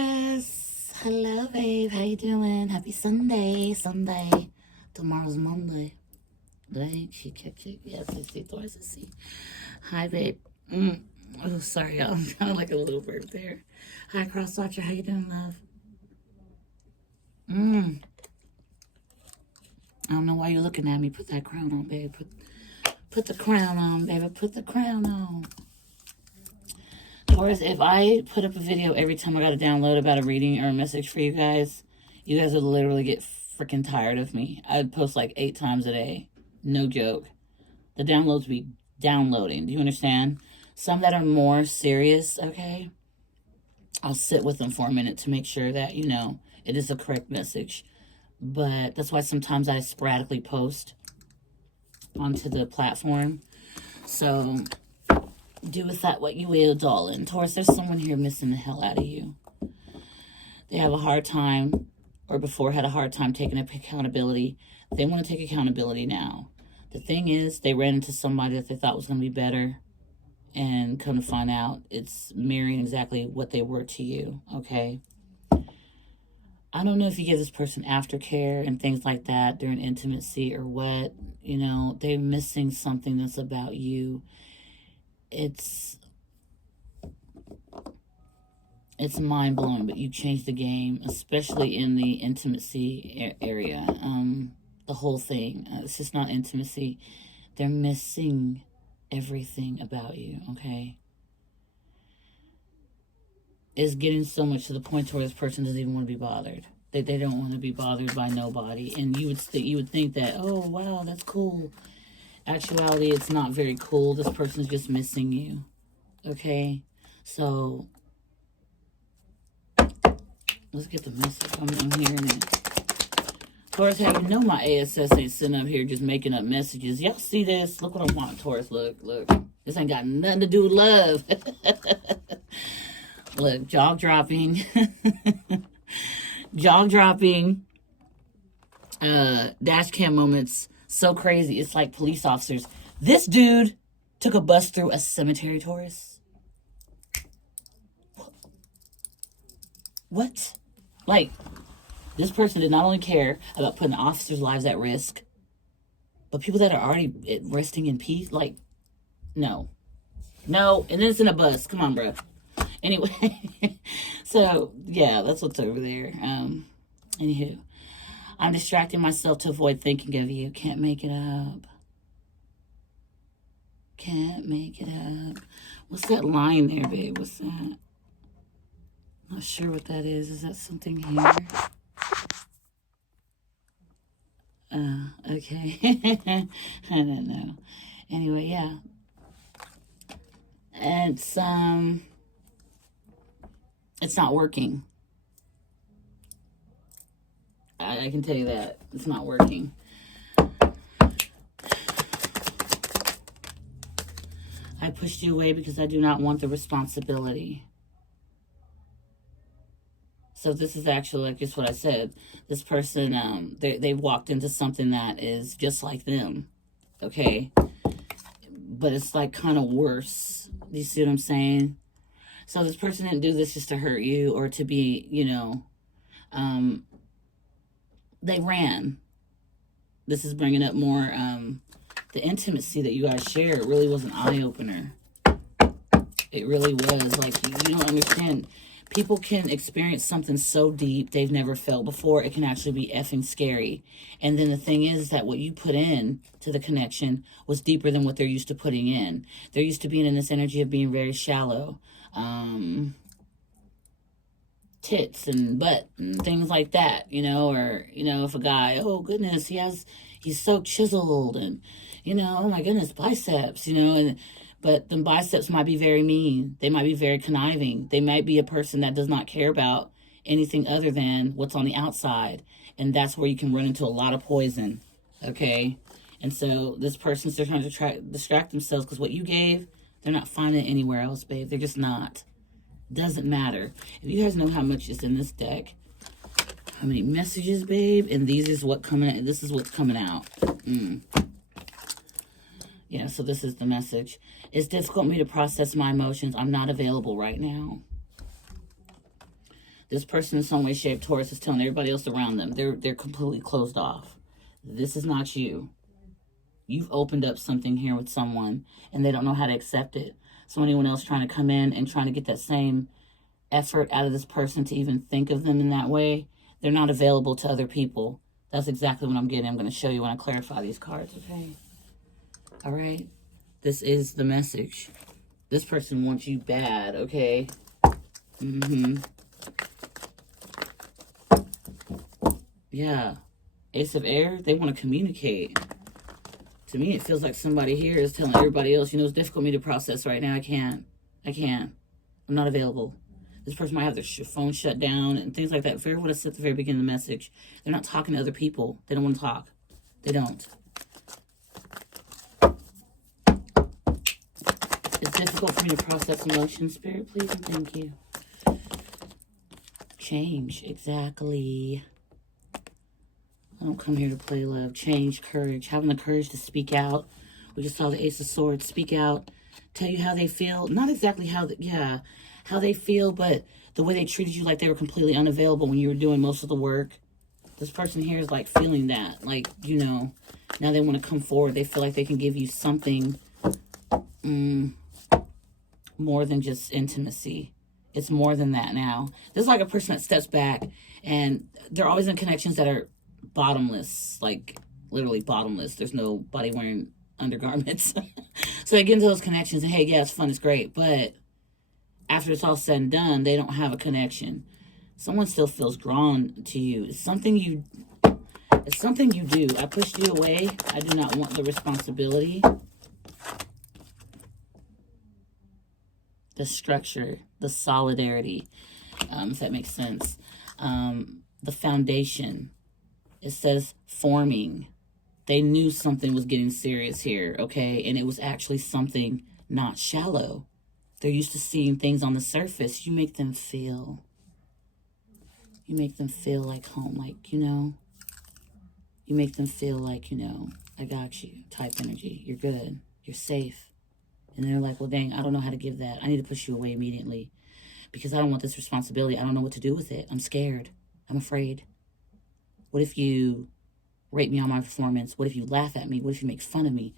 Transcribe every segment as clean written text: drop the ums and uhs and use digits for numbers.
Taurus. Hello, babe. How you doing? Happy Sunday. Tomorrow's Monday. Right? She kept it. Yes, I see. Taurus, I see. Hi, babe. Oh, sorry, y'all. I'm kind of like a little bird there. Hi, Cross Watcher. How you doing, love? I don't know why you're looking at me. Put that crown on, babe. Put the crown on, baby. Put the crown on. Taurus, if I put up a video every time I got to download about a reading or a message for you guys would literally get freaking tired of me. I'd post like 8 times a day. No joke. The downloads be downloading. Do you understand? Some that are more serious, okay? I'll sit with them for a minute to make sure that, it is the correct message. But that's why sometimes I sporadically post onto the platform. So do with that what you will, darling. Taurus, there's someone here missing the hell out of you. They have a hard time, or before had a hard time taking accountability. They want to take accountability now. The thing is, they ran into somebody that they thought was going to be better, and come to find out, it's mirroring exactly what they were to you, okay? I don't know if you give this person aftercare and things like that during intimacy or what. They're missing something that's about you. It's mind-blowing, but you changed the game, especially in the intimacy area. The whole thing. It's just not intimacy. They're missing everything about you, okay? It's getting so much to the point where this person doesn't even want to be bothered. They don't want to be bothered by nobody. And you would think that, oh, wow, that's cool. Actuality, it's not very cool. This person's just missing you, okay? So let's get the message. I'm hearing it. Taurus, hey, my ASS ain't sitting up here just making up messages. Y'all see this? Look what I want, Taurus. Look. This ain't got nothing to do with love. Look, jaw dropping. Dash cam moments. So crazy. It's like police officers. This dude took a bus through a cemetery, Taurus. What? Like, this person did not only care about putting officers' lives at risk, but people that are already resting in peace, like, no. And then it's in a bus. Come on, bro. Anyway, so, yeah, that's what's over there. Anywho, I'm distracting myself to avoid thinking of you. Can't make it up. What's that line there, babe? What's that? Not sure what that is. Is that something here? Okay. I don't know. Anyway, yeah. It's not working. I can tell you that. It's not working. I pushed you away because I do not want the responsibility. So this is actually like just what I said. This person, they've walked into something that is just like them, okay? But it's like kind of worse. Do you see what I'm saying? So this person didn't do this just to hurt you or to be, they ran. This is bringing up more, the intimacy that you guys share. It really was an eye-opener. It really was. Like, you don't understand. People can experience something so deep they've never felt before. It can actually be effing scary. And then the thing is that what you put in to the connection was deeper than what they're used to putting in. They're used to being in this energy of being very shallow. Tits and butt and things like that, or, if a guy, oh goodness, he's so chiseled and, oh my goodness, biceps, but the biceps might be very mean. They might be very conniving. They might be a person that does not care about anything other than what's on the outside. And that's where you can run into a lot of poison, okay? And so this person's trying to distract themselves because what you gave, they're not finding it anywhere else, babe. They're just not. Doesn't matter. If you guys know how much is in this deck, how many messages, babe, and this is what's coming out. Yeah, so this is the message. It's difficult for me to process my emotions. I'm not available right now. This person in some way, shape, Taurus, is telling everybody else around them they're completely closed off. This is not you. You've opened up something here with someone, and they don't know how to accept it. So anyone else trying to come in and trying to get that same effort out of this person to even think of them in that way, they're not available to other people. That's exactly what I'm getting. I'm going to show you when I clarify these cards, okay? All right? This is the message. This person wants you bad, okay? Yeah. Ace of Air, they want to communicate. To me, it feels like somebody here is telling everybody else, it's difficult for me to process right now. I can't. I'm not available. This person might have their phone shut down and things like that. Very what I said at the very beginning of the message. They're not talking to other people. They don't want to talk. They don't. It's difficult for me to process emotions. Spirit, please and thank you. Change, exactly. I don't come here to play love. Change, courage, having the courage to speak out. We just saw the Ace of Swords. Speak out, tell you how they feel. Not exactly how they feel, but the way they treated you, like they were completely unavailable when you were doing most of the work. This person here is like feeling that, like, now they want to come forward. They feel like they can give you something more than just intimacy. It's more than that now. This is like a person that steps back, and they're always in connections that are bottomless, like literally bottomless. There's nobody wearing undergarments. So they get into those connections and, hey, yeah, it's fun, it's great. But after it's all said and done, they don't have a connection. Someone still feels drawn to you. It's something you do. I pushed you away. I do not want the responsibility. The structure, the solidarity, if that makes sense. The foundation. It says forming. They knew something was getting serious here, okay? And it was actually something not shallow. They're used to seeing things on the surface. You make them feel. You make them feel like home, like, You make them feel like, I got you type energy. You're good. You're safe. And they're like, well, dang, I don't know how to give that. I need to push you away immediately because I don't want this responsibility. I don't know what to do with it. I'm scared. I'm afraid. What if you rate me on my performance? What if you laugh at me? What if you make fun of me?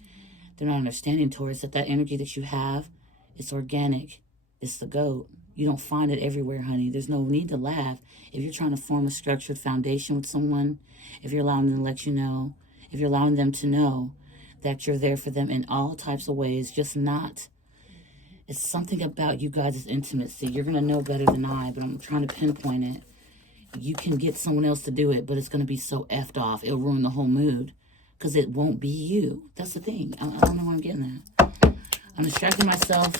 They're not understanding, Taurus, that energy that you have, it's organic. It's the GOAT. You don't find it everywhere, honey. There's no need to laugh. If you're trying to form a structured foundation with someone, if you're allowing them to let you know, if you're allowing them to know that you're there for them in all types of ways, just not. It's something about you guys' intimacy. You're going to know better than I, but I'm trying to pinpoint it. You can get someone else to do it, but it's going to be so effed off. It'll ruin the whole mood because it won't be you. That's the thing. I don't know where I'm getting that. I'm distracting myself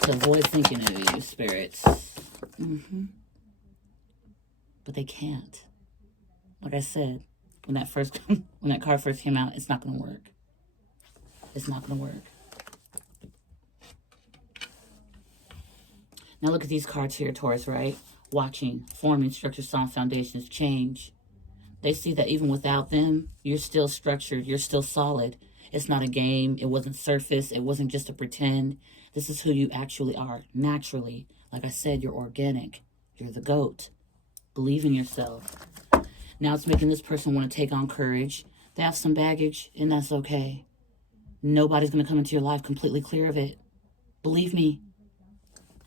to avoid thinking of you, spirits. But they can't. Like I said, when that card first came out, it's not going to work. It's not going to work. Now look at these cards here, Taurus, right? Watching, forming, structure, sound foundations, change. They see that even without them, you're still structured. You're still solid. It's not a game. It wasn't surface. It wasn't just a pretend. This is who you actually are, naturally. Like I said, you're organic. You're the GOAT. Believe in yourself. Now it's making this person want to take on courage. They have some baggage, and that's okay. Nobody's going to come into your life completely clear of it. Believe me.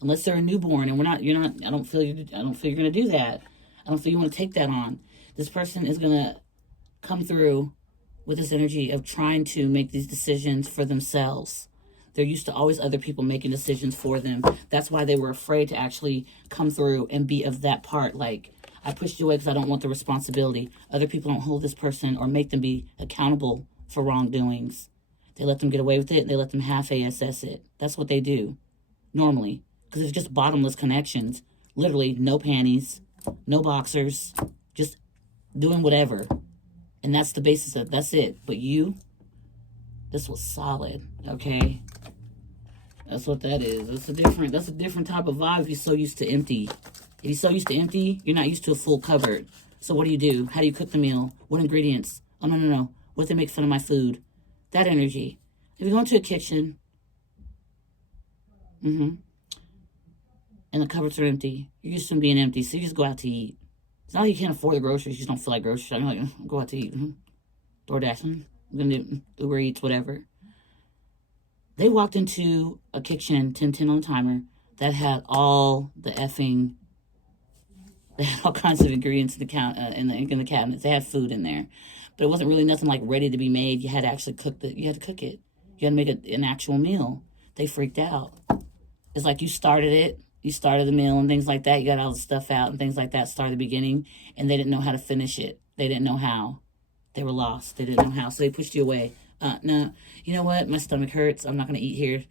Unless they're a newborn, and I don't feel you're going to do that. I don't feel you want to take that on. This person is going to come through with this energy of trying to make these decisions for themselves. They're used to always other people making decisions for them. That's why they were afraid to actually come through and be of that part. Like, I pushed you away because I don't want the responsibility. Other people don't hold this person or make them be accountable for wrongdoings. They let them get away with it, and they let them half-ass it. That's what they do, normally. Because it's just bottomless connections. Literally, no panties, no boxers, just doing whatever. And that's the basis of, that's it. But you, this was solid, okay? That's what that is. That's a different type of vibe if you're so used to empty. If you're so used to empty, you're not used to a full cupboard. So what do? How do you cook the meal? What ingredients? Oh, no. What if they make fun of my food? That energy. If you go into a kitchen, and the cupboards are empty. You're used to them being empty, so you just go out to eat. It's not like you can't afford the groceries. You just don't feel like groceries shopping. You're like, go out to eat. DoorDash. I'm going to do Uber Eats, whatever. They walked into a kitchen, 10 on the timer, that had all the effing... They had all kinds of ingredients in the cabinets. They had food in there. But it wasn't really nothing like ready to be made. You had to actually you had to cook it. You had to make an actual meal. They freaked out. It's like you started it. You started the meal and things like that. You got all the stuff out and things like that. Started the beginning. And they didn't know how to finish it. They didn't know how. They were lost. They didn't know how. So they pushed you away. No, you know what? My stomach hurts. I'm not going to eat here.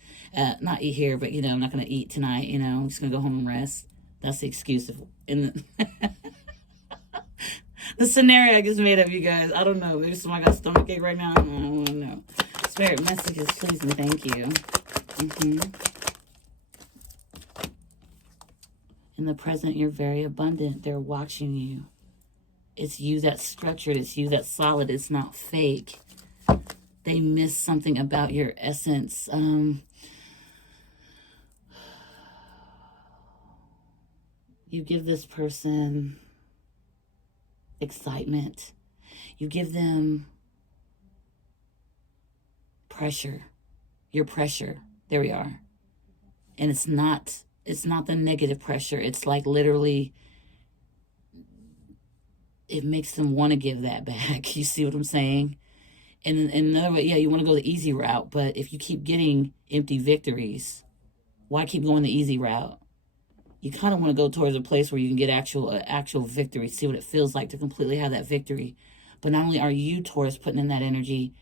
Not eat here, but, I'm not going to eat tonight. I'm just going to go home and rest. That's the excuse in the scenario I just made up, you guys. I don't know. Maybe somebody got a stomach ache right now. I don't know. Spirit messages, please and thank you. In the present, you're very abundant. They're watching you. It's you that's structured. It's you that's solid. It's not fake. They miss something about your essence. You give this person excitement. You give them pressure. Your pressure. There we are. And it's not the negative pressure. It's like literally, it makes them want to give that back. You see what I'm saying? And in another way, yeah, you want to go the easy route. But if you keep getting empty victories, why keep going the easy route? You kind of want to go towards a place where you can get actual victory, see what it feels like to completely have that victory. But not only are you, Taurus, putting in that energy,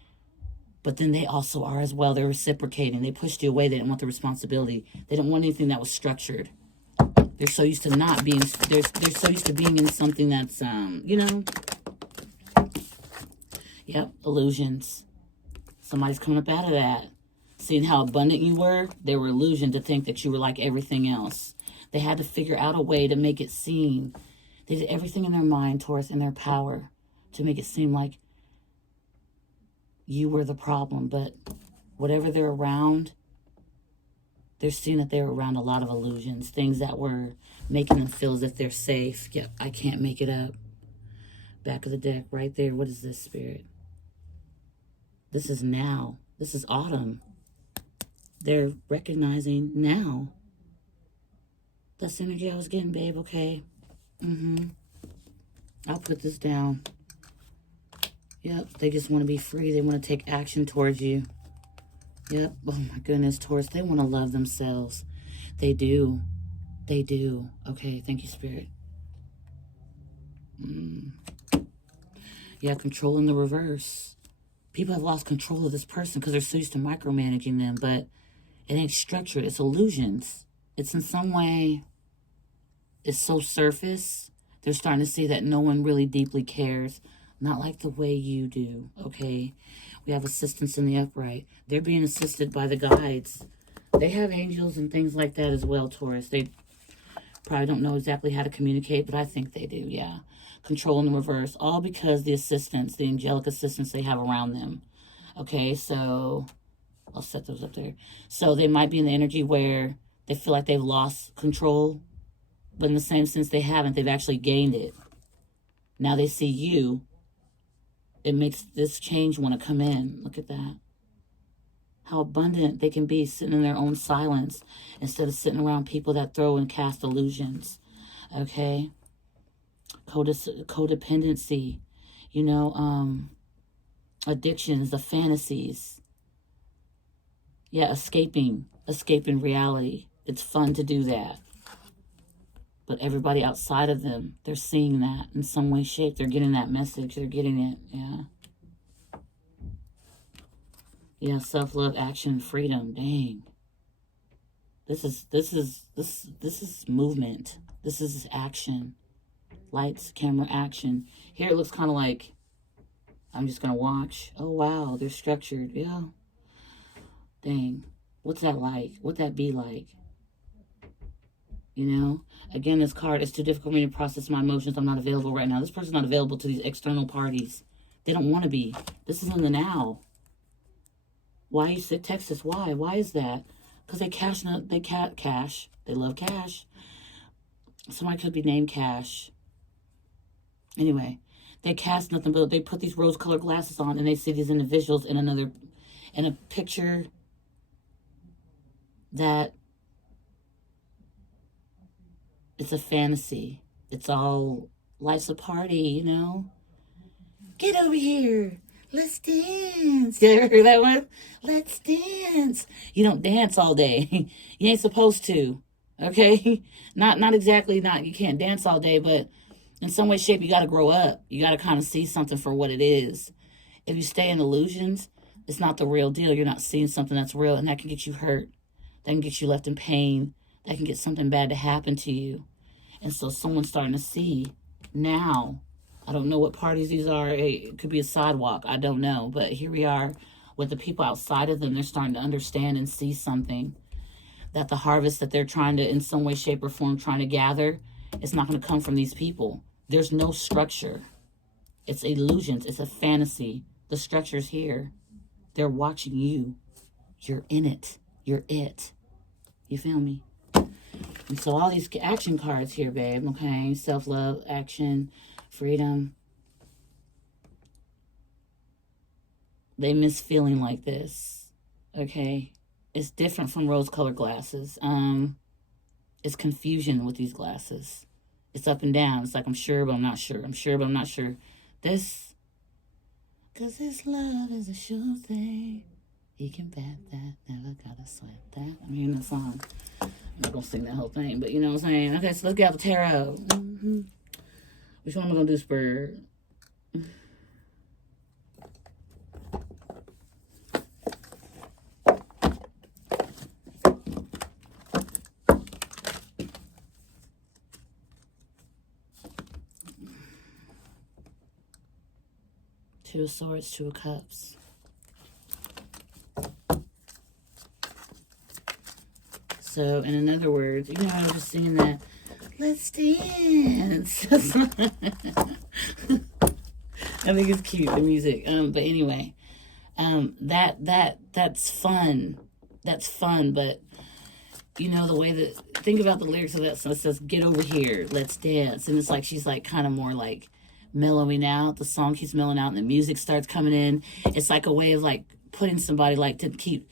but then they also are as well. They're reciprocating. They pushed you away. They didn't want the responsibility. They didn't want anything that was structured. They're so used to not being, they're so used to being in something that's, Yep, illusions. Somebody's coming up out of that. Seeing how abundant you were, they were illusioned to think that you were like everything else. They had to figure out a way to make it seem. They did everything in their mind, Taurus, in their power, to make it seem like you were the problem. But whatever they're around, they're seeing that they're around a lot of illusions, things that were making them feel as if they're safe. Yep, I can't make it up. Back of the deck, right there. What is this, Spirit? This is now. This is autumn. They're recognizing now. That's the energy I was getting, babe, okay? I'll put this down. Yep, they just want to be free. They want to take action towards you. Yep, oh my goodness, Taurus, they want to love themselves. They do. They do. Okay, thank you, Spirit. Yeah, control in the reverse. People have lost control of this person because they're so used to micromanaging them, but it ain't structured. It's illusions. It's in some way, it's so surface. They're starting to see that no one really deeply cares. Not like the way you do, okay? We have assistance in the upright. They're being assisted by the guides. They have angels and things like that as well, Taurus. They probably don't know exactly how to communicate, but I think they do, yeah. Control in the reverse. All because the assistants, the angelic assistants they have around them. Okay, so I'll set those up there. So they might be in the energy where they feel like they've lost control, but in the same sense they haven't. They've actually gained it. Now they see you. It makes this change want to come in. Look at that. How abundant they can be sitting in their own silence instead of sitting around people that throw and cast illusions. Okay? Codependency. Addictions, the fantasies. Yeah, escaping reality. It's fun to do that. But everybody outside of them, they're seeing that in some way, shape. They're getting that message. They're getting it. Yeah. Yeah, self-love, action, freedom. Dang. This is movement. This is action. Lights, camera, action. Here it looks kind of like I'm just going to watch. Oh, wow. They're structured. Yeah. Dang. What's that like? What'd that be like? Again, this card, it's too difficult for me to process my emotions. I'm not available right now. This person's not available to these external parties. They don't want to be. This is in the now. Why you Texas? Why? Why is that? Because they cash. They love cash. Somebody could be named Cash. Anyway, they cast nothing but they put these rose-colored glasses on, and they see these individuals in a picture that it's a fantasy. It's all life's a party, you know. Get over here. Let's dance. You ever heard that one? Let's dance. You don't dance all day. You ain't supposed to. Okay? Not exactly not you can't dance all day, but in some way, shape, you gotta grow up. You gotta kind of see something for what it is. If you stay in illusions, it's not the real deal. You're not seeing something that's real, and that can get you hurt. That can get you left in pain. That can get something bad to happen to you. And so someone's starting to see now. I don't know what parties these are. It could be a sidewalk. I don't know. But here we are with the people outside of them. They're starting to understand and see something. That the harvest that they're trying to, in some way, shape, or form, trying to gather, it's not going to come from these people. There's no structure. It's illusions. It's a fantasy. The structure's here. They're watching you. You're in it. You're it. You feel me? And so all these action cards here, babe, okay? Self-love, action, freedom. They miss feeling like this, okay? It's different from rose-colored glasses. It's confusion with these glasses. It's up and down. It's like, I'm sure, but I'm not sure. I'm sure, but I'm not sure. This, cause this love is a sure thing. He can bet that, never gotta sweat that. I mean, that song. I'm not gonna sing that whole thing, but you know what I'm saying? Okay, so let's get out the tarot. Mm-hmm. Which one am I gonna do, Spur? Two of Swords, Two of Cups. So, in other words, you know, I was just singing that, let's dance. I think it's cute, the music. But anyway, that's fun. That's fun, but you know, the way that, think about the lyrics of that song. It says, get over here, let's dance. And it's like, she's like kind of more like mellowing out. The song keeps mellowing out and the music starts coming in. It's like a way of like putting somebody like to keep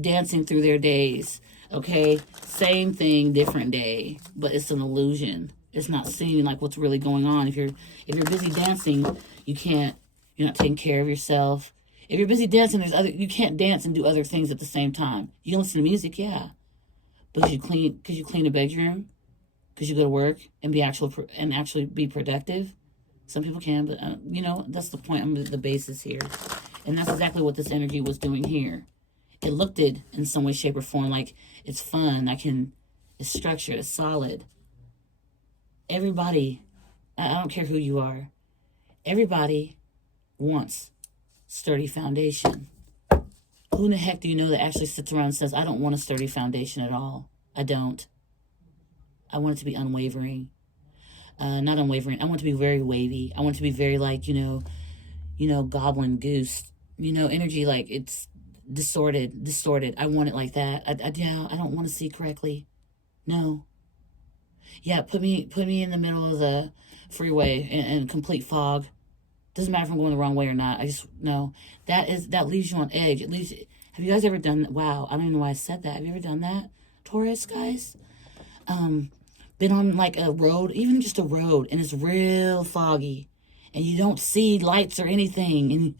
dancing through their days. Okay, same thing, different day, but it's an illusion. It's not seeing like what's really going on. If you're busy dancing, you're not taking care of yourself. If you're busy dancing, you can't dance and do other things at the same time. You can listen to music, yeah, but could you clean a bedroom? Could you go to work and actually be productive? Some people can, but you know, that's the point. I'm the basis here, and that's exactly what this energy was doing here. It looked it in some way, shape, or form like it's fun. It's structured. It's solid. Everybody, I don't care who you are. Everybody wants sturdy foundation. Who in the heck do you know that actually sits around and says, I don't want a sturdy foundation at all? I don't. I want it to be unwavering. Not unwavering. I want it to be very wavy. I want it to be very like, you know, goblin goose, you know, energy like it's distorted. I want it like that. I don't want to see correctly. No. Yeah, put me in the middle of the freeway in complete fog. Doesn't matter if I'm going the wrong way or not. I just no. That leaves you on edge. Have you guys ever done that? Wow, I don't even know why I said that. Have you ever done that, Taurus guys? Been on like a road, even just a road, and it's real foggy, and you don't see lights or anything, and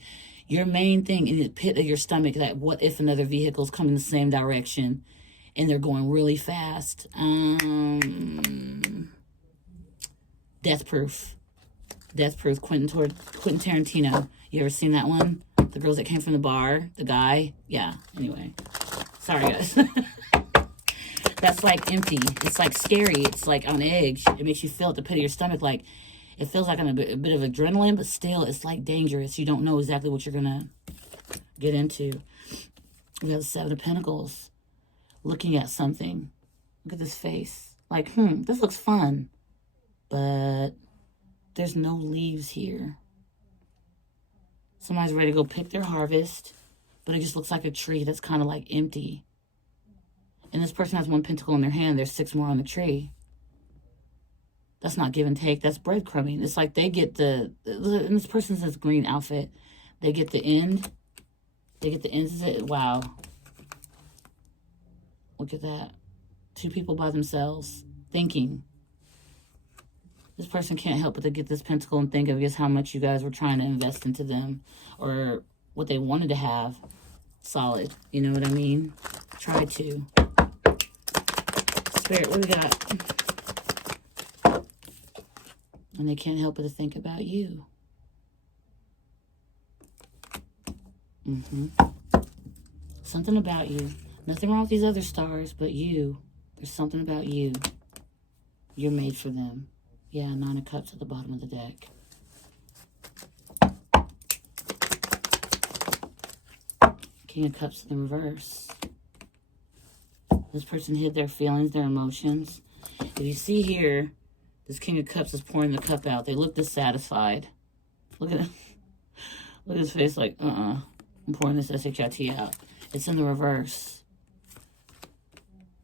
your main thing in the pit of your stomach, that what if another vehicle's coming the same direction and they're going really fast? Death Proof. Quentin Tarantino. You ever seen that one? The girls that came from the bar, the guy. Yeah, anyway. Sorry, guys. That's like empty. It's like scary. It's like on edge. It makes you feel at the pit of your stomach like, it feels like a bit of adrenaline, but still, it's like dangerous. You don't know exactly what you're going to get into. We have the Seven of Pentacles. Looking at something. Look at this face. Like, this looks fun. But there's no leaves here. Somebody's ready to go pick their harvest, but it just looks like a tree that's kind of like empty. And this person has one pentacle in their hand. There's 6 more on the tree. That's not give and take. That's breadcrumbing. It's like they get and this person says green outfit. They get the end. They get the ends of it. Wow. Look at that. 2 people by themselves thinking. This person can't help but to get this pentacle and think of just how much you guys were trying to invest into them or what they wanted to have solid. You know what I mean? Try to. Spirit, what do we got? And they can't help but to think about you. Something about you. Nothing wrong with these other stars, but you. There's something about you. You're made for them. Yeah, 9 of Cups at the bottom of the deck. King of Cups in the reverse. This person hid their feelings, their emotions. If you see here, this King of Cups is pouring the cup out. They look dissatisfied. Look at him. Look at his face like, I'm pouring this SHIT out. It's in the reverse.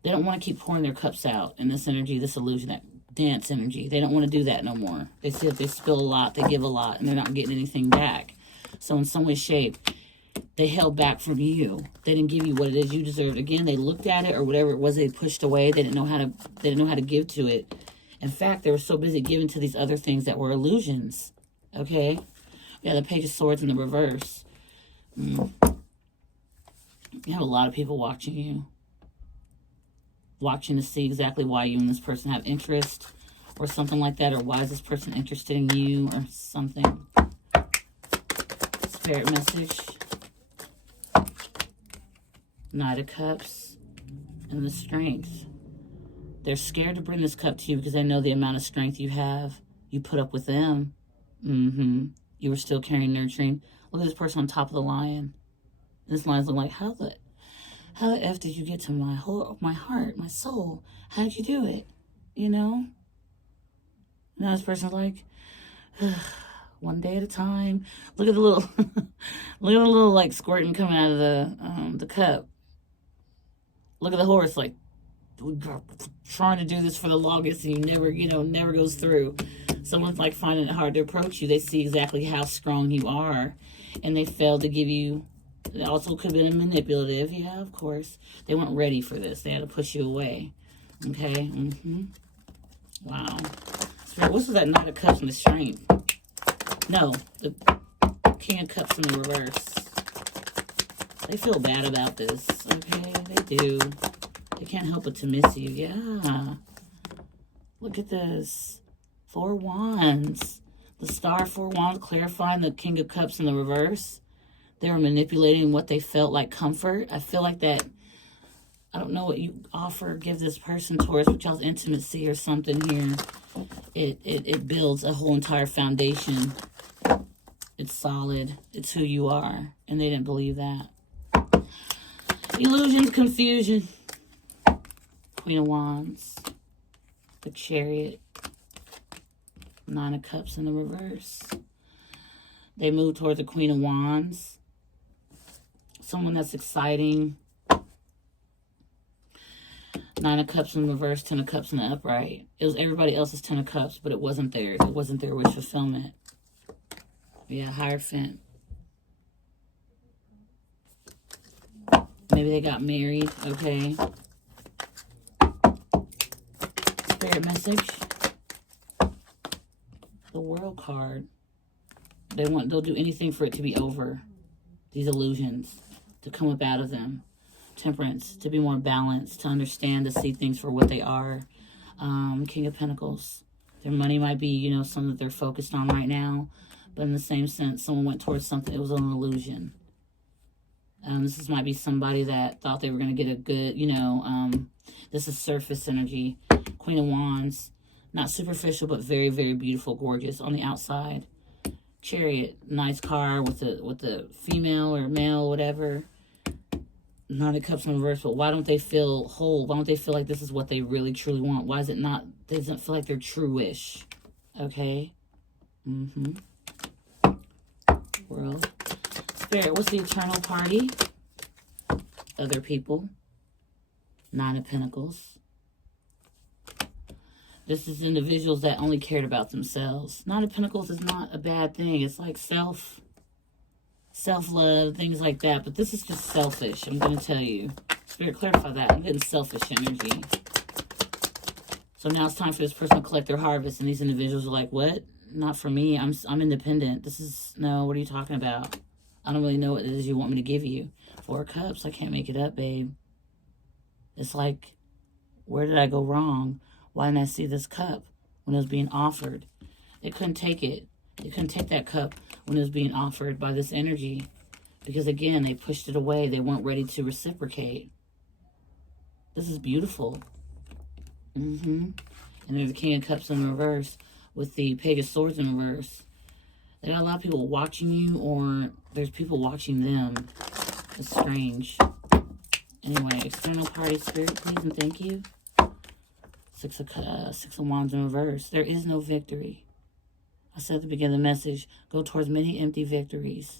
They don't want to keep pouring their cups out in this energy, this illusion, that dance energy. They don't want to do that no more. They see that they spill a lot, they give a lot, and they're not getting anything back. So in some way, shape, they held back from you. They didn't give you what it is you deserved. Again, they looked at it or whatever it was they pushed away. They didn't know how to give to it. In fact, they were so busy giving to these other things that were illusions. Okay? Yeah, the Page of Swords in the reverse. You have a lot of people watching you. Watching to see exactly why you and this person have interest or something like that, or why is this person interested in you or something. Spirit message. Knight of Cups and the Strength. They're scared to bring this cup to you because they know the amount of strength you have. You put up with them. You were still carrying, nurturing. Look at this person on top of the lion. This lion's looking like, how the F did you get to my heart, my soul? How did you do it? You know? Now this person's like, one day at a time. Look at the little, look at the little like squirting coming out of the cup. Look at the horse like trying to do this for the longest, and you never goes through. Someone's like finding it hard to approach you. They see exactly how strong you are, and they failed to give you. It also could have been manipulative. Yeah, of course. They weren't ready for this. They had to push you away. Okay? Wow. Spirit, what's with that Knight of Cups and the Strength? No, the King of Cups in the reverse. They feel bad about this. Okay? They do. They can't help but to miss you. Yeah. Look at this. 4 Wands. The Star, 4 Wands, clarifying the King of Cups in the reverse. They were manipulating what they felt like comfort. I feel like that, I don't know what you offer, give this person towards with y'all's intimacy or something here. It builds a whole entire foundation. It's solid. It's who you are. And they didn't believe that. Illusions, confusion. Queen of Wands. The Chariot. 9 of Cups in the reverse. They move towards the Queen of Wands. Someone that's exciting. 9 of Cups in the reverse, 10 of Cups in the upright. It was everybody else's 10 of Cups, but it wasn't theirs. It wasn't their wish fulfillment. Yeah, Hierophant. Maybe they got married, okay. Spirit message. The World card. They'll do anything for it to be over. These illusions, to come up out of them. Temperance, to be more balanced, to understand, to see things for what they are. King of Pentacles. Their money might be, something that they're focused on right now. But in the same sense, someone went towards something. It was an illusion. This might be somebody that thought they were going to get a good, this is surface energy. Queen of Wands. Not superficial, but very, very beautiful, gorgeous on the outside. Chariot, nice car with the female or male, whatever. 9 of Cups in reverse, but why don't they feel whole? Why don't they feel like this is what they really, truly want? Why is it not, they doesn't feel like their true wish? Okay? World. Spirit, what's the eternal party? Other people. 9 of Pentacles. This is individuals that only cared about themselves. Nine of Pentacles is not a bad thing. It's like self-love, things like that. But this is just selfish, I'm going to tell you. Spirit, clarify that. I'm getting selfish energy. So now it's time for this person to collect their harvest. And these individuals are like, what? Not for me. I'm independent. This is, no, what are you talking about? I don't really know what it is you want me to give you. Four of Cups. I can't make it up, babe. It's like, where did I go wrong? Why didn't I see this cup when it was being offered? They couldn't take it. They couldn't take that cup when it was being offered by this energy. Because, again, they pushed it away. They weren't ready to reciprocate. This is beautiful. And there's the King of Cups in reverse with the Page of Swords in reverse. There are a lot of people watching you, or there's people watching them. It's strange. Anyway, external party spirit, please and thank you. Six of Wands in reverse. There is no victory. I said at the beginning of the message, go towards many empty victories.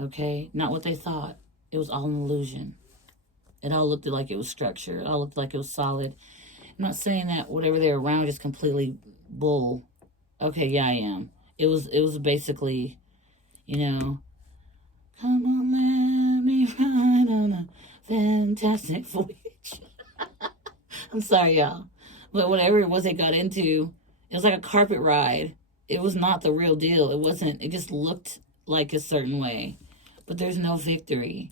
Okay? Not what they thought. It was all an illusion. It all looked like it was structured. It all looked like it was solid. I'm not saying that whatever they're around is completely bull. Okay, yeah, I am. It was basically, you know, come on, let me ride on a fantastic voyage. I'm sorry, y'all. But whatever it was they got into, it was like a carpet ride. It was not the real deal. It wasn't. It just looked like a certain way. But there's no victory.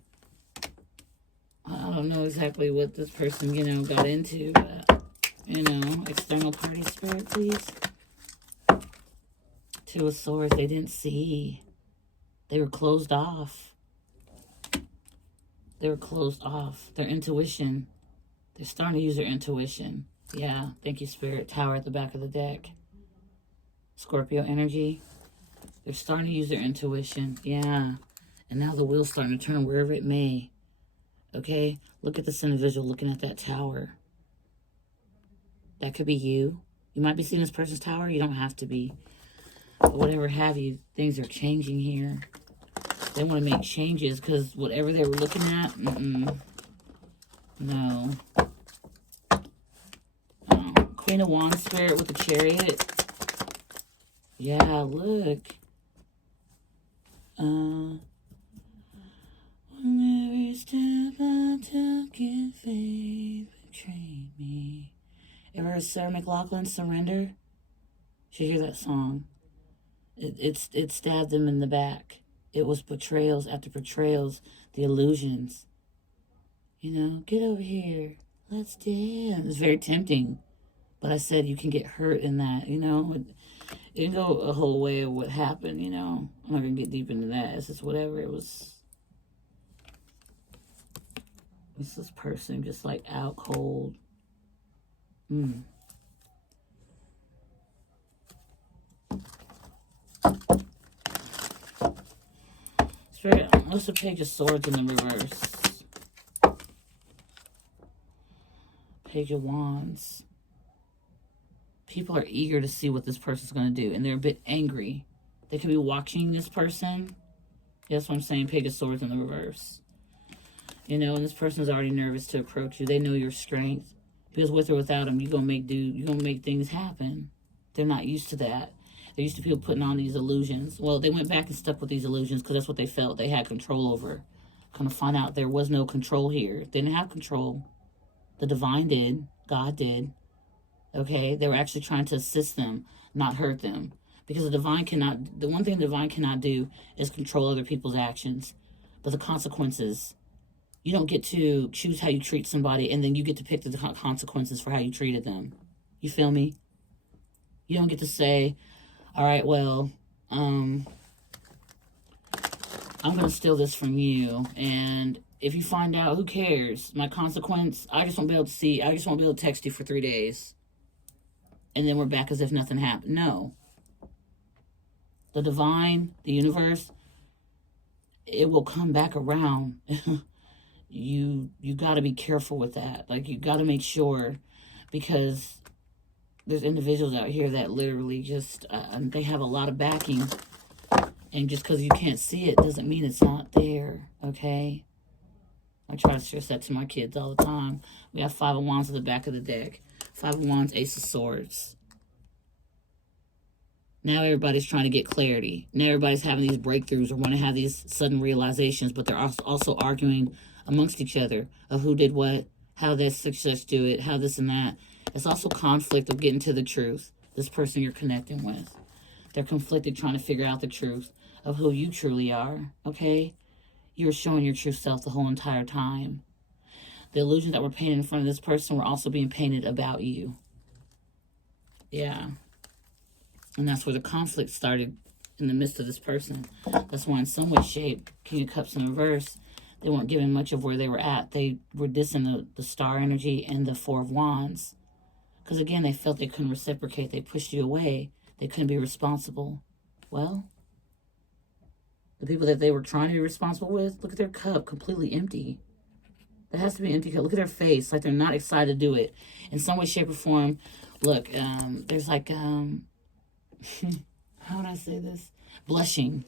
I don't know exactly what this person, you know, got into. But, you know, external party spirit, please. Two of Swords, they didn't see. They were closed off. They were closed off. Their intuition. They're starting to use their intuition. Yeah, thank you, Spirit. Tower at the back of the deck. Scorpio energy. They're starting to use their intuition. Yeah. And now the wheel's starting to turn wherever it may. Okay? Look at this individual looking at that tower. That could be you. You might be seeing this person's tower. You don't have to be. But whatever have you, things are changing here. They want to make changes because whatever they were looking at, no. Queen of Wands spirit with the Chariot. Yeah, look. Every step I took in faith betrayed me. Ever heard Sarah McLachlan, Surrender? You hear that song. It stabbed them in the back. It was betrayals after betrayals, the illusions. You know, get over here. Let's dance. It's very tempting. But I said you can get hurt in that, you know. It didn't go a whole way of what happened, you know. I'm not going to get deep into that. It's just whatever. It was. It's this person just like out cold. Straight on. What's the Page of Swords in the reverse? Page of Wands. People are eager to see what this person's going to do, and they're a bit angry. They could be watching this person. That's what I'm saying, Page of Swords in the reverse. You know, and this person's already nervous to approach you. They know your strength. Because with or without them, you're going to make things happen. They're not used to that. They're used to people putting on these illusions. Well, they went back and stuck with these illusions because that's what they felt they had control over. Kind of find out there was no control here. They didn't have control. The divine did. God did. Okay? They were actually trying to assist them, not hurt them. Because the one thing the divine cannot do is control other people's actions. But the consequences, you don't get to choose how you treat somebody and then you get to pick the consequences for how you treated them. You feel me? You don't get to say, all right, well, I'm going to steal this from you. And if you find out, who cares? My consequence, I just won't be able to text you for 3 days. And then we're back as if nothing happened. No. The divine, the universe, it will come back around. You got to be careful with that. Like, you got to make sure, because there's individuals out here that literally just, they have a lot of backing. And just because you can't see it doesn't mean it's not there, okay? I try to stress that to my kids all the time. We have Five of Wands at the back of the deck. Five of Wands, Ace of Swords. Now everybody's trying to get clarity. Now everybody's having these breakthroughs or want to have these sudden realizations, but they're also arguing amongst each other of who did what, how this success do it, how this and that. It's also conflict of getting to the truth. This person you're connecting with. They're conflicted trying to figure out the truth of who you truly are, okay? You're showing your true self the whole entire time. The illusions that were painted in front of this person were also being painted about you. Yeah. And that's where the conflict started in the midst of this person. That's why in some way, shape, King of Cups in reverse, they weren't giving much of where they were at. They were dissing the star energy and the Four of Wands. Because again, they felt they couldn't reciprocate. They pushed you away. They couldn't be responsible. Well, the people that they were trying to be responsible with, look at their cup, completely empty. That has to be an empty cup. Look at their face, like they're not excited to do it. In some way, shape, or form, look, there's like, how would I say this? Blushing.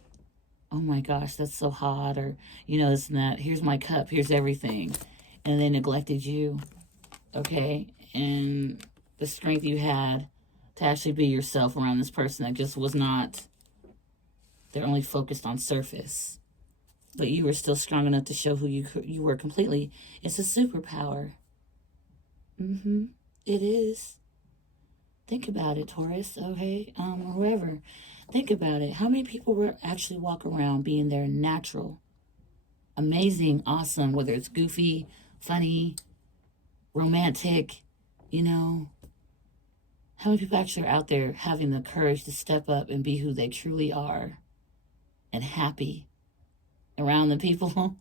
Oh my gosh, that's so hot. Or, this and that. Here's my cup. Here's everything. And they neglected you. Okay? And the strength you had to actually be yourself around this person that just was not, they're only focused on surface. But you were still strong enough to show who you were completely. It's a superpower. It is. Think about it, Taurus, okay? Or whoever. Think about it. How many people will actually walk around being their natural, amazing, awesome, whether it's goofy, funny, romantic, How many people actually are out there having the courage to step up and be who they truly are and happy around the people?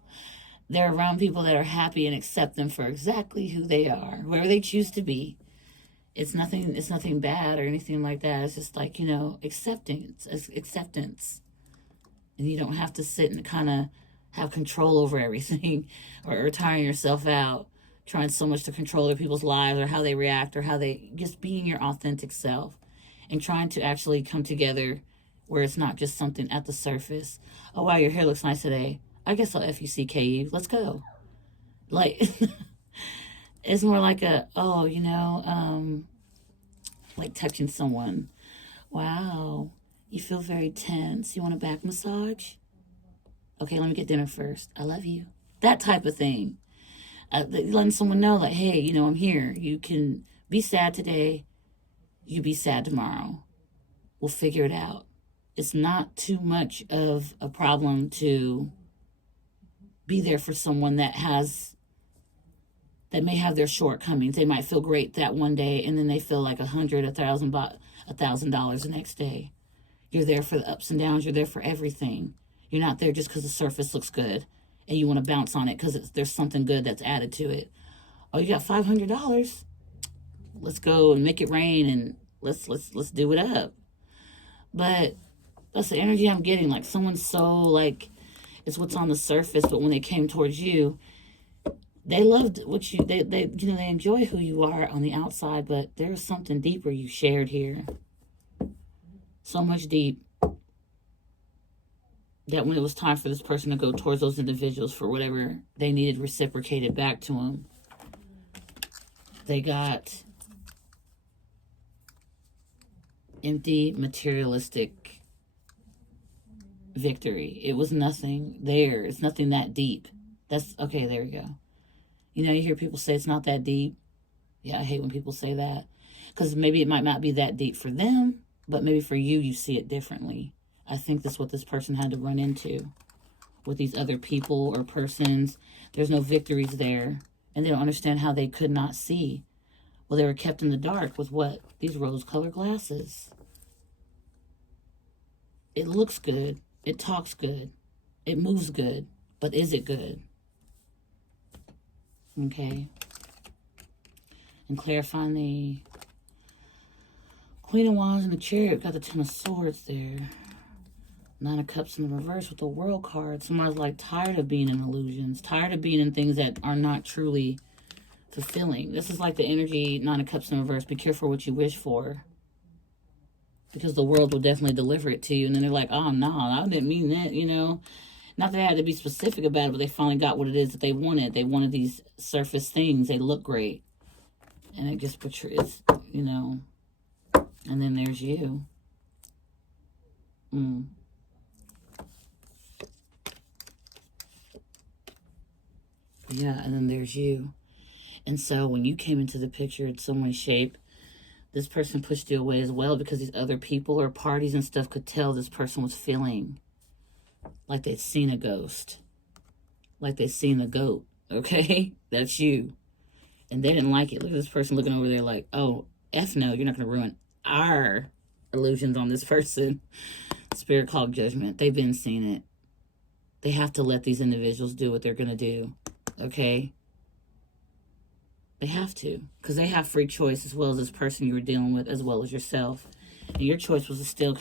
They're around people that are happy and accept them for exactly who they are, whoever they choose to be. It's nothing bad or anything like that. It's just like, acceptance. And you don't have to sit and kind of have control over everything or tiring yourself out, trying so much to control other people's lives or how they react or how they, just being your authentic self and trying to actually come together where it's not just something at the surface. Oh, wow, your hair looks nice today. I guess I'll FUCK you. Let's go. Like, it's more like like touching someone. Wow, you feel very tense. You want a back massage? Okay, let me get dinner first. I love you. That type of thing. Letting someone know, like, hey, I'm here. You can be sad today. You be sad tomorrow. We'll figure it out. It's not too much of a problem to be there for someone that may have their shortcomings. They might feel great that one day, and then they feel like $1,000 the next day. You're there for the ups and downs. You're there for everything. You're not there just because the surface looks good and you want to bounce on it because there's something good that's added to it. Oh, you got $500? Let's go and make it rain and let's do it up. But that's the energy I'm getting. Like someone's so like, it's what's on the surface, but when they came towards you, they loved what they enjoy who you are on the outside, but there's something deeper you shared here. So much deep that when it was time for this person to go towards those individuals for whatever they needed reciprocated back to them, they got empty, materialistic victory. It was nothing there. It's nothing that deep. That's, okay, there we go. You hear people say it's not that deep. Yeah, I hate when people say that. Because maybe it might not be that deep for them, but maybe for you, you see it differently. I think that's what this person had to run into with these other people or persons. There's no victories there. And they don't understand how they could not see. Well, they were kept in the dark with what? These rose-colored glasses. It looks good. It talks good. It moves good. But is it good? Okay. And clarifying the Queen of Wands and the Chariot. Got the Ten of Swords there. Nine of Cups in the reverse with the World card. Somebody's like tired of being in illusions. Tired of being in things that are not truly fulfilling. This is like the energy, Nine of Cups in reverse. Be careful what you wish for. Because the world will definitely deliver it to you. And then they're like, oh, no, I didn't mean that, Not that they had to be specific about it, but they finally got what it is that they wanted. They wanted these surface things. They look great. And it just portrays, you know. And then there's you. Yeah, and then there's you. And so when you came into the picture in some way, shape, this person pushed you away as well because these other people or parties and stuff could tell this person was feeling like they'd seen a ghost. Like they'd seen a goat, okay? That's you. And they didn't like it. Look at this person looking over there like, oh, F no, you're not going to ruin our illusions on this person. Spirit called judgment. They've been seeing it. They have to let these individuals do what they're going to do, okay? They have to, because they have free choice as well as this person you were dealing with, as well as yourself. And your choice was to still,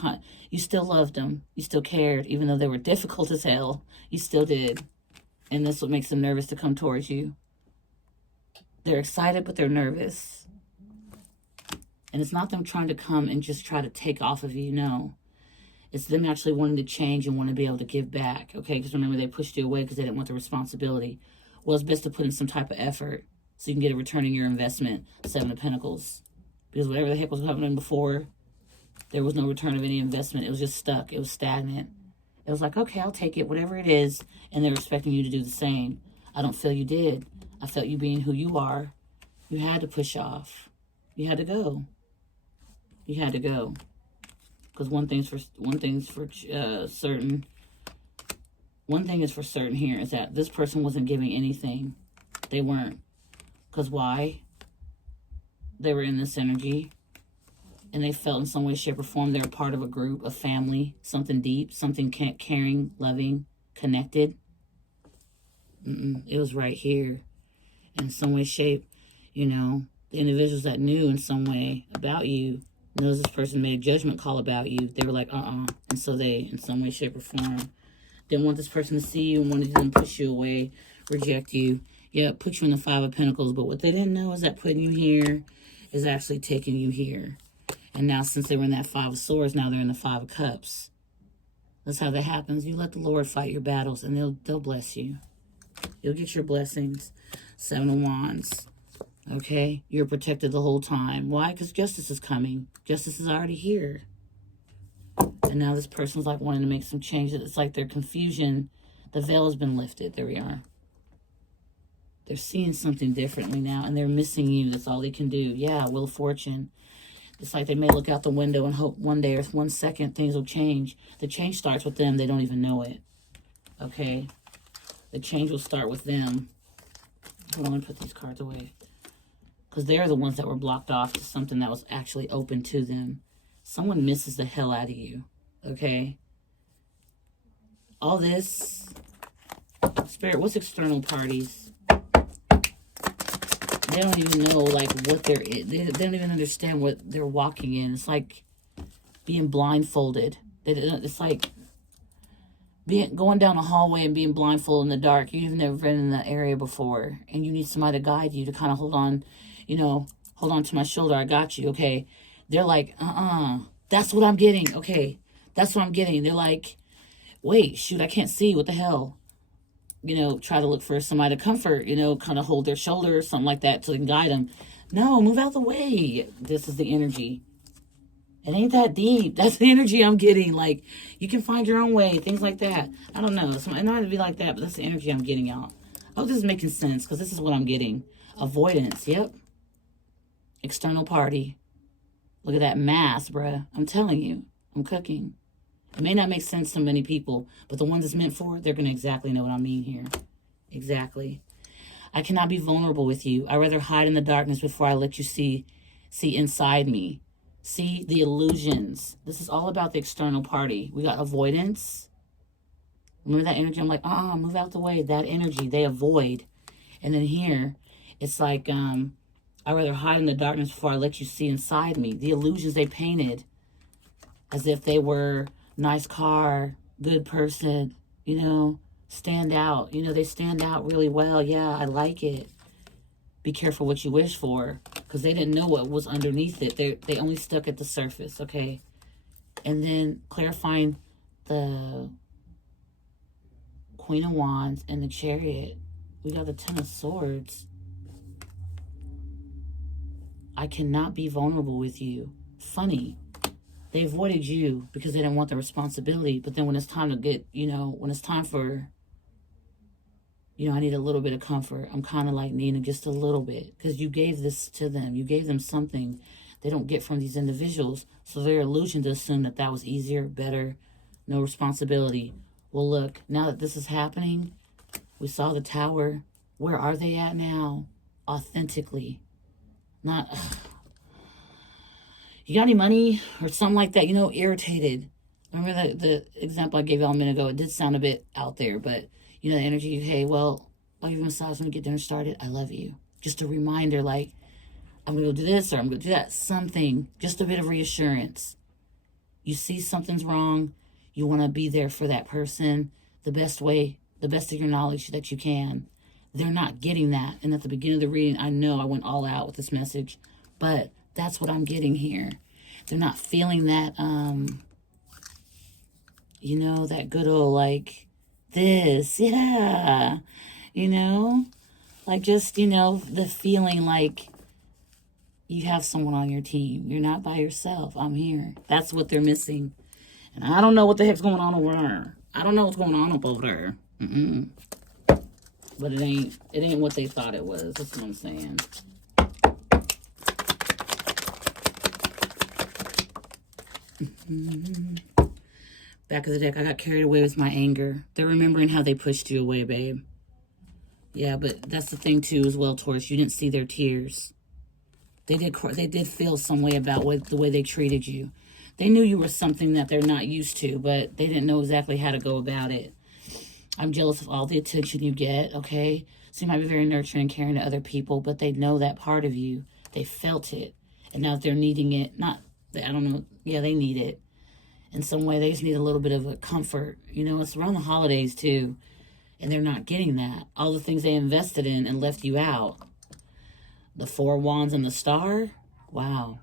you still loved them. You still cared, even though they were difficult as hell. You still did. And that's what makes them nervous to come towards you. They're excited, but they're nervous. And it's not them trying to come and just try to take off of you, no. It's them actually wanting to change and want to be able to give back, okay? Because remember, they pushed you away because they didn't want the responsibility. Well, it's best to put in some type of effort so you can get a return on your investment. 7 of Pentacles. Because whatever the heck was happening before, there was no return of any investment. It was just stuck. It was stagnant. It was like, okay, I'll take it, whatever it is. And they're expecting you to do the same. I don't feel you did. I felt you being who you are. You had to push off. You had to go. You had to go. Because one thing is for certain. One thing is for certain here is that this person wasn't giving anything. They weren't. Because why? They were in this energy. And they felt in some way, shape, or form they were part of a group, a family, something deep, something caring, loving, connected. It was right here. In some way, shape, you know, the individuals that knew in some way about you, knows this person made a judgment call about you. They were like, And so they, in some way, shape, or form, didn't want this person to see you and wanted them to push you away, reject you. Yeah, put you in the 5 of Pentacles. But what they didn't know is that putting you here is actually taking you here. And now since they were in that 5 of Swords, now they're in the 5 of Cups. That's how that happens. You let the Lord fight your battles and they'll bless you. You'll get your blessings. 7 of Wands. Okay? You're protected the whole time. Why? Because justice is coming. Justice is already here. And now this person's like wanting to make some changes. It's like their confusion, the veil has been lifted. There we are. They're seeing something differently now, and they're missing you. That's all they can do. Yeah, Wheel of Fortune. It's like they may look out the window and hope one day or 1 second things will change. The change starts with them. They don't even know it. Okay? The change will start with them. Hold on, let me put these cards away. Because they're the ones that were blocked off to something that was actually open to them. Someone misses the hell out of you. Okay? All this. Spirit, what's external parties? They don't even know, like, what they don't even understand what they're walking in. It's like being blindfolded. It's like going down a hallway and being blindfolded in the dark. You've never been in that area before. And you need somebody to guide you, to kind of hold on, hold on to my shoulder. I got you, okay? They're like, that's what I'm getting. Okay, that's what I'm getting. They're like, wait, shoot, I can't see. What the hell? Try to look for somebody to comfort, kind of hold their shoulder or something like that so they can guide them. No, move out the way. This is the energy. It ain't that deep. That's the energy I'm getting. Like, you can find your own way, things like that. I don't know. It might not be like that, but that's the energy I'm getting out. I hope this is making sense, because this is what I'm getting. Avoidance, yep. External party. Look at that mass, bruh. I'm telling you. I'm cooking. It may not make sense to many people, but the ones it's meant for, they're going to exactly know what I mean here. Exactly. I cannot be vulnerable with you. I'd rather hide in the darkness before I let you see inside me. See the illusions. This is all about the external party. We got avoidance. Remember that energy? I'm like, move out the way. That energy, they avoid. And then here, it's like, I'd rather hide in the darkness before I let you see inside me. The illusions they painted as if they were nice car, good person, stand out. They stand out really well. Yeah, I like it. Be careful what you wish for, because they didn't know what was underneath it. They only stuck at the surface, okay? And then clarifying the Queen of Wands, and the Chariot. We got the Ten of Swords. I cannot be vulnerable with you. Funny. They avoided you because they didn't want the responsibility. But then when it's time to get, when it's time for, I need a little bit of comfort. I'm kind of like needing just a little bit. Because you gave this to them. You gave them something they don't get from these individuals. So their illusion to assume that that was easier, better, no responsibility. Well, look, now that this is happening, we saw the Tower. Where are they at now? Authentically. Not, you got any money or something like that? Irritated. Remember the example I gave y'all a minute ago? It did sound a bit out there, but the energy, hey, well, I'll give you a massage when we get dinner started. I love you. Just a reminder, like, I'm going to go do this or I'm going to do that. Something, just a bit of reassurance. You see something's wrong. You want to be there for that person the best way, the best of your knowledge that you can. They're not getting that. And at the beginning of the reading, I know I went all out with this message, but that's what I'm getting here. They're not feeling that, that good old, like, this, yeah, like just, the feeling like you have someone on your team. You're not by yourself. I'm here. That's what they're missing. And I don't know what the heck's going on over there. I don't know what's going on up over there. But it ain't what they thought it was. That's what I'm saying. Back of the deck, I got carried away with my anger. They're remembering how they pushed you away, babe. Yeah, but that's the thing too as well, Taurus. You didn't see their tears. They did feel some way about the way they treated you. They knew you were something that they're not used to, but they didn't know exactly how to go about it. I'm jealous of all the attention you get, okay? So you might be very nurturing and caring to other people, but they know that part of you. They felt it. And now they're needing it. I don't know. Yeah, they need it. In some way, they just need a little bit of a comfort. It's around the holidays, too. And they're not getting that. All the things they invested in and left you out. The Four of Wands and the Star? Wow.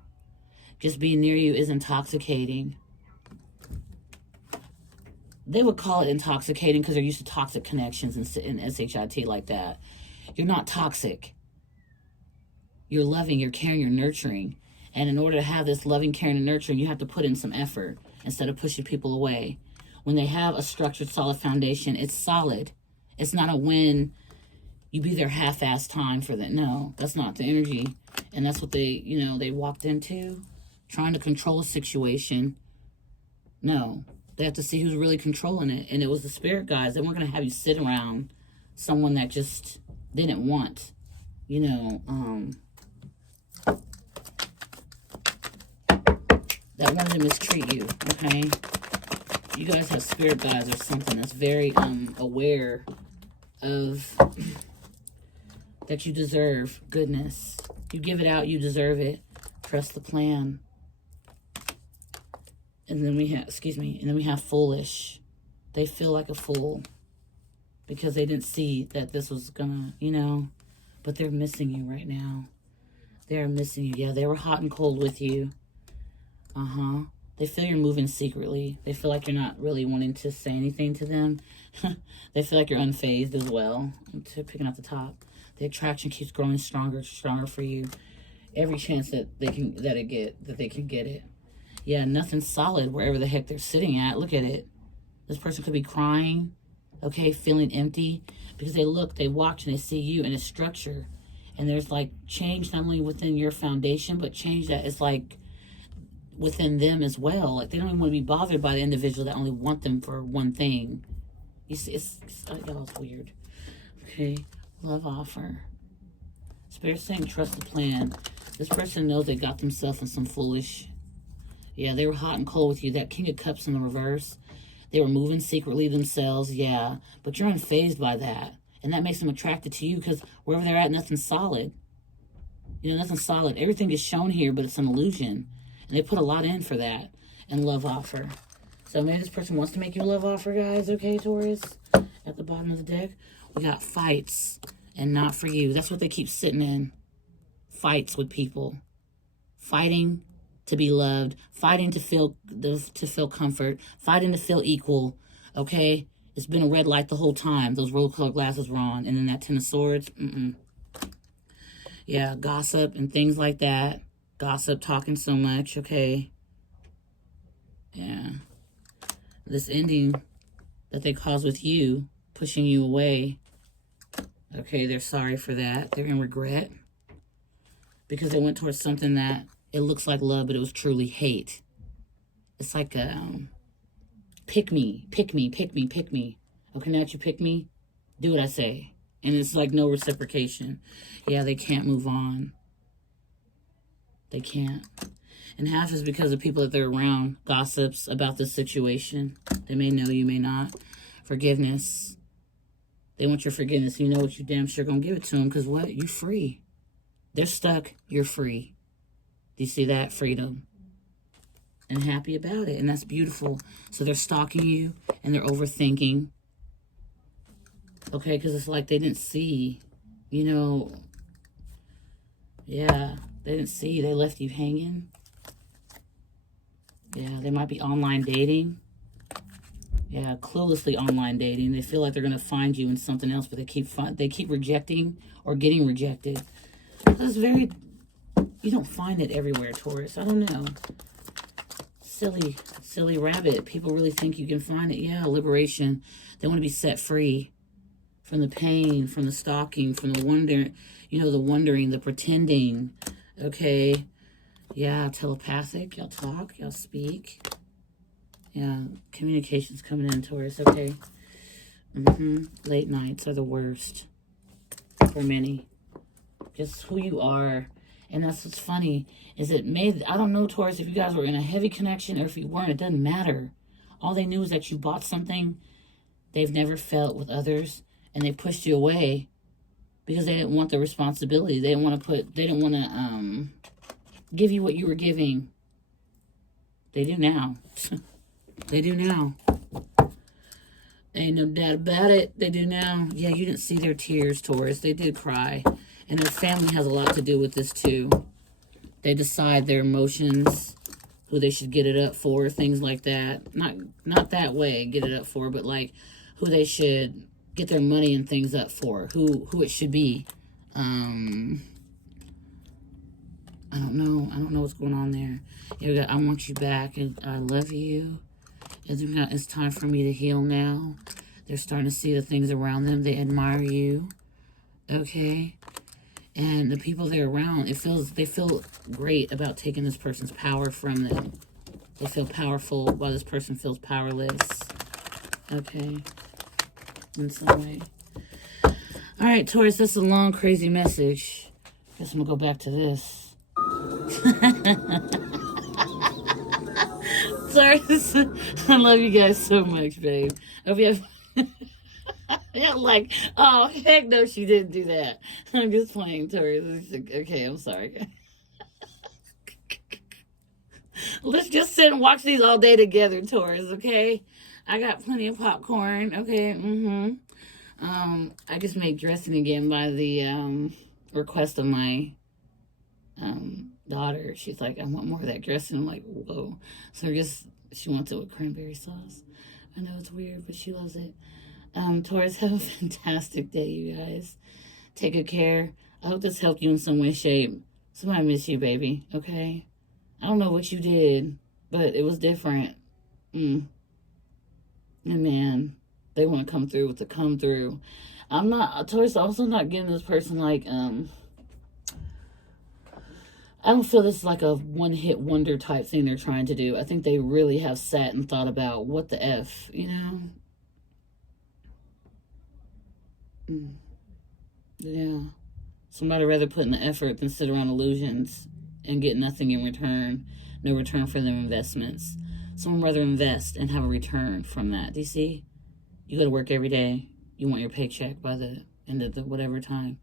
Just being near you is intoxicating. They would call it intoxicating because they're used to toxic connections in SHIT like that. You're not toxic. You're loving, you're caring, you're nurturing. And in order to have this loving, caring, and nurturing, you have to put in some effort instead of pushing people away. When they have a structured, solid foundation, it's solid. It's not a win. You be there half-assed time for that. No, that's not the energy. And that's what they walked into, trying to control a situation. No. They have to see who's really controlling it. And it was the spirit guides. They weren't going to have you sit around someone that just didn't want, that wanted to mistreat you, okay? You guys have spirit guides or something that's very aware of that you deserve goodness. You give it out, you deserve it. Trust the plan. And then we have foolish. They feel like a fool because they didn't see that this was gonna, but they're missing you right now. They're missing you. Yeah, they were hot and cold with you. They feel you're moving secretly. They feel like you're not really wanting to say anything to them. They feel like you're unfazed as well. I'm picking up the top. The attraction keeps growing stronger for you. Every chance that they can get it. Yeah, nothing's solid wherever the heck they're sitting at. Look at it. This person could be crying, okay, feeling empty, because they watch and they see you in a structure. And there's like change not only within your foundation, but change that is like within them as well. Like they don't even want to be bothered by the individual that only want them for one thing. You see, it's weird. Okay, love offer. Spirit saying trust the plan. This person knows they got themselves in some foolish. Yeah, they were hot and cold with you. That King of Cups in the reverse. They were moving secretly themselves, yeah. But you're unfazed by that. And that makes them attracted to you because wherever they're at, nothing's solid. Nothing's solid. Everything is shown here, but it's an illusion. And they put a lot in for that. And love offer. So maybe this person wants to make you a love offer, guys. Okay, Taurus? At the bottom of the deck, we got fights. And not for you. That's what they keep sitting in. Fights with people. Fighting to be loved, fighting to feel comfort, fighting to feel equal, okay? It's been a red light the whole time. Those rose-colored glasses were on. And then that Ten of Swords. Yeah, gossip and things like that. Gossip, talking so much, okay? Yeah. This ending that they caused with you, pushing you away. Okay, they're sorry for that. They're in regret. Because they went towards something that it looks like love, but it was truly hate. It's like a pick me, pick me, pick me, pick me. Okay, now that you pick me, do what I say. And it's like no reciprocation. Yeah, they can't move on. They can't. And half is because of people that they're around, gossips about this situation. They may know, you may not. Forgiveness. They want your forgiveness. You know what, you damn sure gonna give it to them, because what? You're free. They're stuck. You're free. Do you see that? Freedom. And happy about it. And that's beautiful. So they're stalking you and they're overthinking. Okay, because it's like they didn't see, you know. Yeah, they didn't see. They left you hanging. Yeah, they might be online dating. Yeah, cluelessly online dating. They feel like they're going to find you in something else, but they keep rejecting or getting rejected. That's very, you don't find it everywhere, Taurus. I don't know. Silly rabbit. People really think you can find it. Yeah, liberation. They want to be set free from the pain, from the stalking, from the wonder, you know, the wondering, the pretending. Okay. Yeah, telepathic. Y'all talk. Y'all speak. Yeah, communication's coming in, Taurus. Okay. Late nights are the worst for many. Just who you are. And that's what's funny, is it made, I don't know, Taurus, if you guys were in a heavy connection or if you weren't, it doesn't matter. All they knew is that you bought something they've never felt with others, and they pushed you away because they didn't want the responsibility. They didn't want to give you what you were giving. They do now. They do now. Ain't no doubt about it. They do now. Yeah, you didn't see their tears, Taurus. They did cry. And their family has a lot to do with this, too. They decide their emotions, who they should get it up for, things like that. Not that way, get it up for, but like who they should get their money and things up for, who it should be. I don't know. I don't know what's going on there. Yeah, I want you back, and I love you. It's time for me to heal now. They're starting to see the things around them. They admire you. Okay? And the people they're around, they feel great about taking this person's power from them. They feel powerful while this person feels powerless. Okay? In some way. All right, Taurus, that's a long, crazy message. Guess I'm going to go back to this. Sorry, I love you guys so much, babe. Hope you have... Yeah, like, oh, heck no, she didn't do that. I'm just playing, Taurus. Okay, I'm sorry. Let's just sit and watch these all day together, Taurus, okay? I got plenty of popcorn, okay? I just made dressing again by the request of my daughter. She's like, I want more of that dressing. I'm like, whoa. So she wants it with cranberry sauce. I know it's weird, but she loves it. Taurus, have a fantastic day, you guys. Take good care. I hope this helped you in some way, shape. Somebody miss you, baby, okay? I don't know what you did, but it was different. And man, they want to come through with the come through. Taurus, also not getting this person like, I don't feel this is like a one-hit wonder type thing they're trying to do. I think they really have sat and thought about what the F, you know? Yeah. Somebody rather put in the effort than sit around illusions and get nothing in return. No return for their investments. Someone rather invest and have a return from that. Do you see? You go to work every day. You want your paycheck by the end of the whatever time.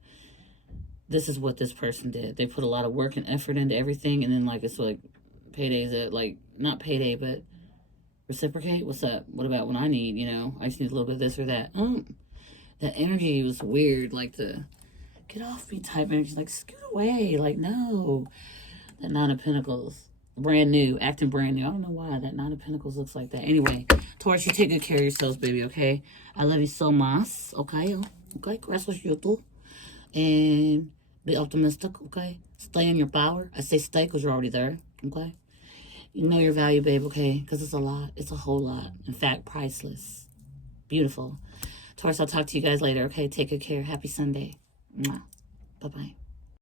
This is what this person did. They put a lot of work and effort into everything, and then like it's like paydays, like not payday, but reciprocate. What's up? What about when I need? You know, I just need a little bit of this or that. That energy was weird, like the get off me type energy, like scoot away, like no. That Nine of Pentacles. brand new, acting brand new. I don't know why that Nine of Pentacles looks like that. Anyway, Taurus, you take good care of yourselves, baby, okay? I love you so much, okay? Okay, gracias you too. And be optimistic, okay? Stay in your power. I say stay because you're already there, okay? You know your value, babe, okay? Because it's a lot. It's a whole lot. In fact, priceless. Beautiful. Taurus, I'll talk to you guys later, okay? Take good care. Happy Sunday. Bye-bye.